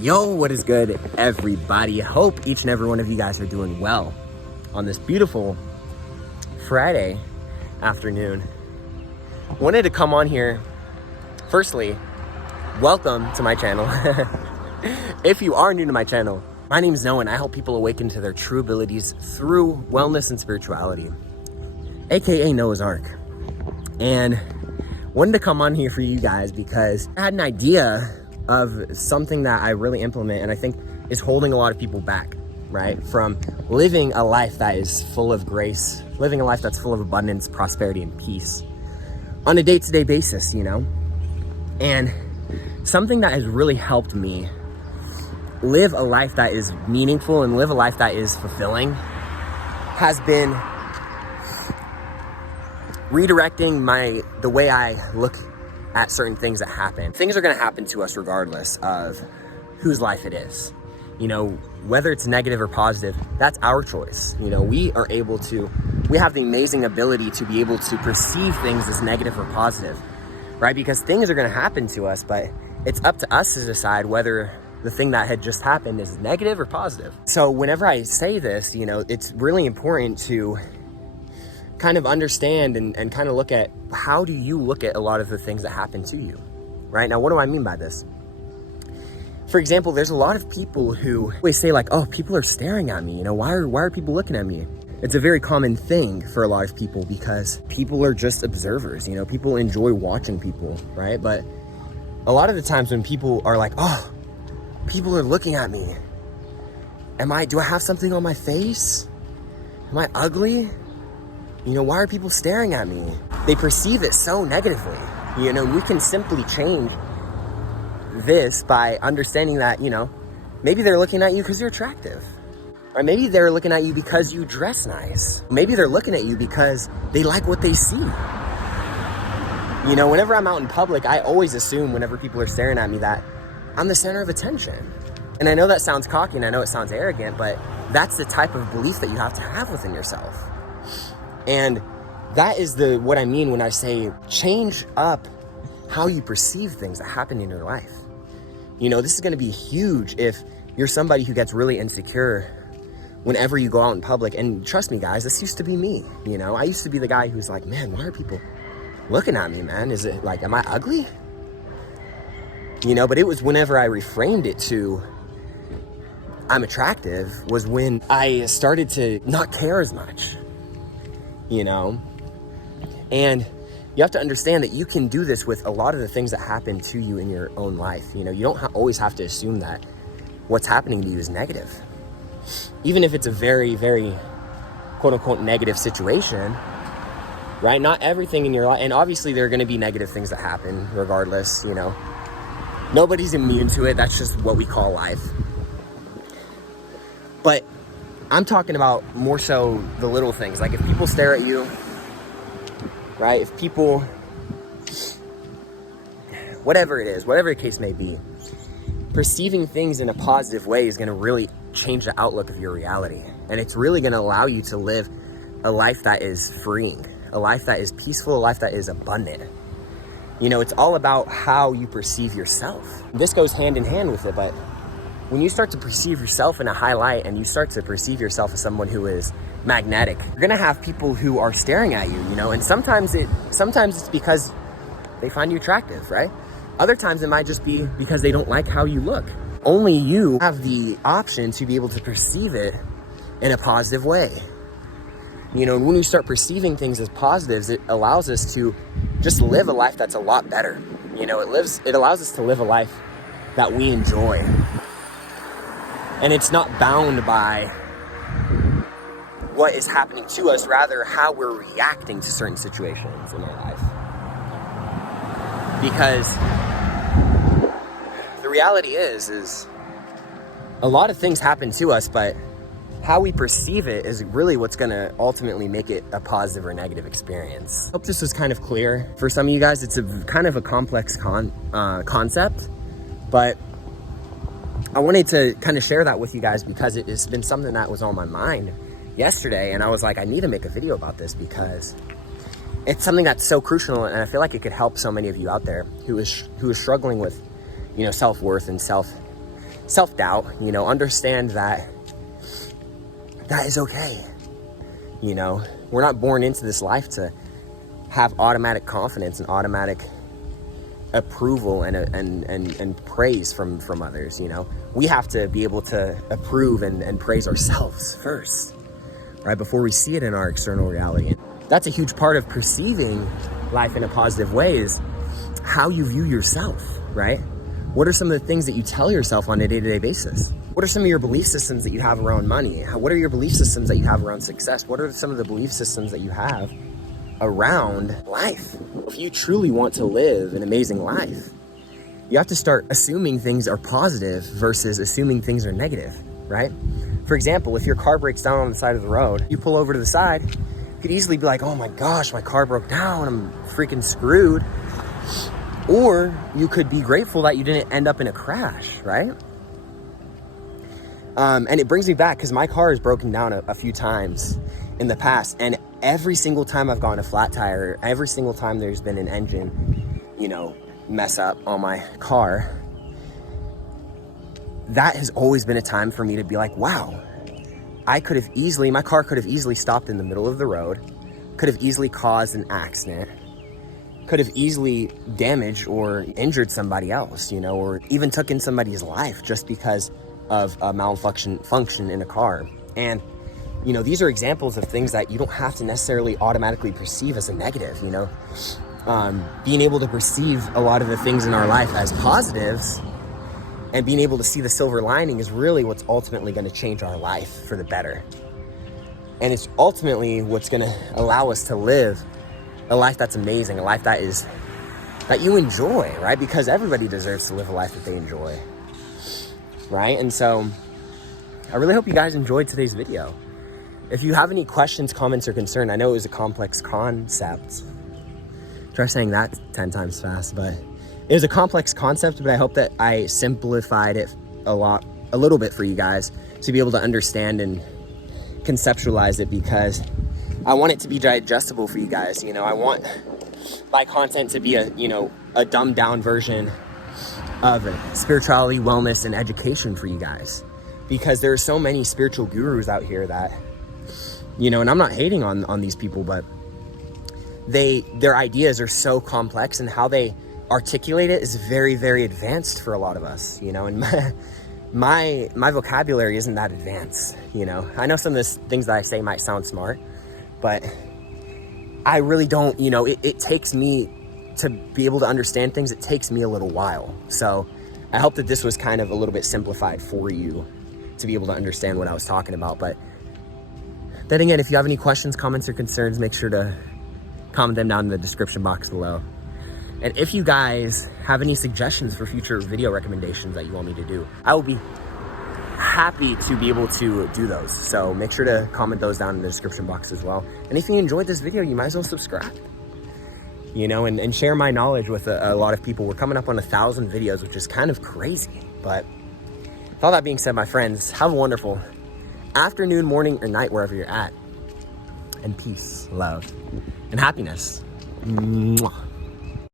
Yo, what is good, everybody? Hope each and every one of you guys are doing well on this beautiful Friday afternoon. Wanted to come on here. Firstly, welcome to my channel. If you are new to my channel, my name is Noah and I help people awaken to their true abilities through wellness and spirituality, aka Noah's Ark. And wanted to come on here for you guys because I had an idea of something that I really implement and I think is holding a lot of people back, right? From living a life that is full of grace, living a life that's full of abundance, prosperity, and peace on a day-to-day basis, you know? And something that has really helped me live a life that is meaningful and live a life that is fulfilling has been redirecting the way I look at certain things that happen. Things are gonna happen to us regardless of whose life it is. You know, whether it's negative or positive, that's our choice. You know, we have the amazing ability to be able to perceive things as negative or positive, right? Because things are gonna happen to us, but it's up to us to decide whether the thing that had just happened is negative or positive. So whenever I say this, you know, it's really important to kind of understand and kind of look at how do you look at a lot of the things that happen to you, right? Now, what do I mean by this? For example, there's a lot of people who always say like, oh, people are staring at me. You know, why are people looking at me? It's a very common thing for a lot of people because people are just observers. You know, people enjoy watching people, right? But a lot of the times when people are like, oh, people are looking at me. Do I have something on my face? Am I ugly? You know, why are people staring at me? They perceive it so negatively. You know, we can simply change this by understanding that, you know, maybe they're looking at you because you're attractive. Or maybe they're looking at you because you dress nice. Maybe they're looking at you because they like what they see. You know, whenever I'm out in public, I always assume whenever people are staring at me that I'm the center of attention. And I know that sounds cocky and I know it sounds arrogant, but that's the type of belief that you have to have within yourself. And that is what I mean when I say change up how you perceive things that happen in your life. You know, this is going to be huge if you're somebody who gets really insecure whenever you go out in public. And trust me, guys, this used to be me. You know, I used to be the guy who's like, man, why are people looking at me, man? Is it like, am I ugly? You know, but it was whenever I reframed it to I'm attractive was when I started to not care as much. You know, and you have to understand that you can do this with a lot of the things that happen to you in your own life. You know, you don't always have to assume that what's happening to you is negative, even if it's a very, very quote unquote negative situation, right? Not everything in your life, and obviously there are going to be negative things that happen regardless. You know, nobody's immune to it. That's just what we call life. But I'm talking about more so the little things. Like if people stare at you, right? If people, whatever it is, whatever the case may be, perceiving things in a positive way is going to really change the outlook of your reality. And it's really going to allow you to live a life that is freeing, a life that is peaceful, a life that is abundant. You know, it's all about how you perceive yourself. This goes hand in hand with it, but when you start to perceive yourself in a high light and you start to perceive yourself as someone who is magnetic, you're gonna have people who are staring at you, you know, and sometimes it's because they find you attractive, right? Other times it might just be because they don't like how you look. Only you have the option to be able to perceive it in a positive way. You know, and when we start perceiving things as positives, it allows us to just live a life that's a lot better. You know, it allows us to live a life that we enjoy. And it's not bound by what is happening to us, rather how we're reacting to certain situations in our life. Because the reality is a lot of things happen to us, but how we perceive it is really what's gonna ultimately make it a positive or negative experience. I hope this was kind of clear. For some of you guys, it's a kind of a complex concept, but I wanted to kind of share that with you guys because it has been something that was on my mind yesterday. And I was like, I need to make a video about this because it's something that's so crucial. And I feel like it could help so many of you out there who is struggling with, you know, self-worth and self-doubt, you know, understand that that is okay. You know, we're not born into this life to have automatic confidence and automatic approval and praise from others. You know, we have to be able to approve and praise ourselves first, right, before we see it in our external reality. That's a huge part of perceiving life in a positive way, is how you view yourself, right? What are some of the things that you tell yourself on a day-to-day basis? What are some of your belief systems that you have around money? What are your belief systems that you have around success? What are some of the belief systems that you have around life? If you truly want to live an amazing life, you have to start assuming things are positive versus assuming things are negative, right? For example, if your car breaks down on the side of the road, you pull over to the side, you could easily be like, oh my gosh, my car broke down, I'm freaking screwed. Or you could be grateful that you didn't end up in a crash, right? And it brings me back, because my car has broken down a few times in the past, and every single time I've gotten a flat tire, every single time there's been an engine, you know, mess up on my car, that has always been a time for me to be like, wow, my car could have easily stopped in the middle of the road, could have easily caused an accident, could have easily damaged or injured somebody else, you know, or even taken somebody's life just because of a malfunction in a car. And, you know, these are examples of things that you don't have to necessarily automatically perceive as a negative, you know. Being able to perceive a lot of the things in our life as positives and being able to see the silver lining is really what's ultimately going to change our life for the better. And it's ultimately what's going to allow us to live a life that's amazing, a life that you enjoy, right? Because everybody deserves to live a life that they enjoy, right? And so I really hope you guys enjoyed today's video. If you have any questions, comments, or concern, I know it was a complex concept. Try saying that 10 times fast, but it was a complex concept, but I hope that I simplified it a little bit for you guys to be able to understand and conceptualize it, because I want it to be digestible for you guys. You know, I want my content to be a dumbed down version of spirituality, wellness, and education for you guys, because there are so many spiritual gurus out here that, you know, and I'm not hating on these people, but their ideas are so complex, and how they articulate it is very, very advanced for a lot of us, you know, and my vocabulary isn't that advanced, you know. I know some of the things that I say might sound smart, but I really don't, you know, it takes me to be able to understand things. It takes me a little while. So I hope that this was kind of a little bit simplified for you to be able to understand what I was talking about. But then again, if you have any questions, comments, or concerns, make sure to comment them down in the description box below. And if you guys have any suggestions for future video recommendations that you want me to do, I will be happy to be able to do those. So make sure to comment those down in the description box as well. And if you enjoyed this video, you might as well subscribe, you know, and share my knowledge with a lot of people. We're coming up on 1,000 videos, which is kind of crazy. But with all that being said, my friends, have a wonderful afternoon, morning, or night, wherever you're at. And peace, love, and happiness. Mwah.